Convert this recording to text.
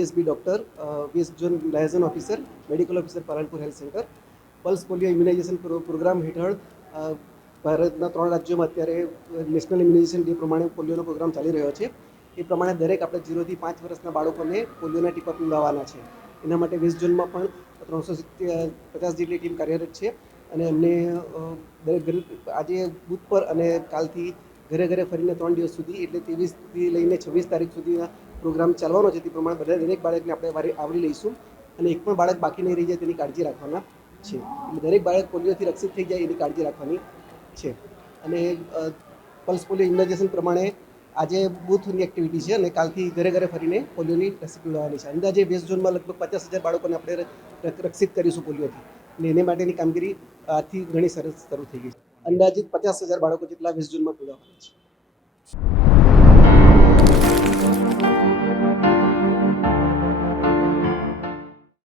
બીએસબી doctor, west zone liaison officer, medical officer, Palanpur health centre. Pulse polio immunisation programme હેઠળ ભારતના 3 રાજ્યોમાં અત્યારે national immunisation day પ્રમાણે પોલિયોનો programme ચાલી રહ્યો છે. એ પ્રમાણે દરેક આપણે 0 થી 5 વર્ષના બાળકોને પોલિયોના ટીપા પીવડાવવાના છે. એના માટે વેસ્ટ ઝોનમાં પણ 350 જેટલી ટીમ કાર્યરત છે અને એમને દરેક આજે બૂથ પર અને કાલથી ઘરે ઘરે ફરીને 3 દિવસ સુધી એટલે 23થી લઈને 26 તારીખ સુધીના પ્રોગ્રામ ચાલવાનો છે. તે પ્રમાણે બધા દરેક બાળકને આપણે આવરી લઈશું અને એક પણ બાળક બાકી નહીં રહી જાય તેની કાળજી રાખવાના છે. એટલે દરેક બાળક પોલિયોથી રક્ષિત થઈ જાય એની કાળજી રાખવાની છે. અને પલ્સ પોલિયો ઇમ્યુનાઇઝેશન પ્રમાણે આજે બૂથની એક્ટિવિટી છે અને કાલથી ઘરે ઘરે ફરીને પોલિયોની રસી પીવડાવવાની છે. અંદાજે વેસ્ટ ઝોનમાં લગભગ 50,000 બાળકોને આપણે રક્ષિત કરીશું પોલિયોથી અને એને માટેની કામગીરી આજથી ઘણી સરસ શરૂ થઈ ગઈ છે. અંદાજિત 50,000 બાળકો જેટલા વેસ્ટ ઝોનમાં પીવડાવવાના છે.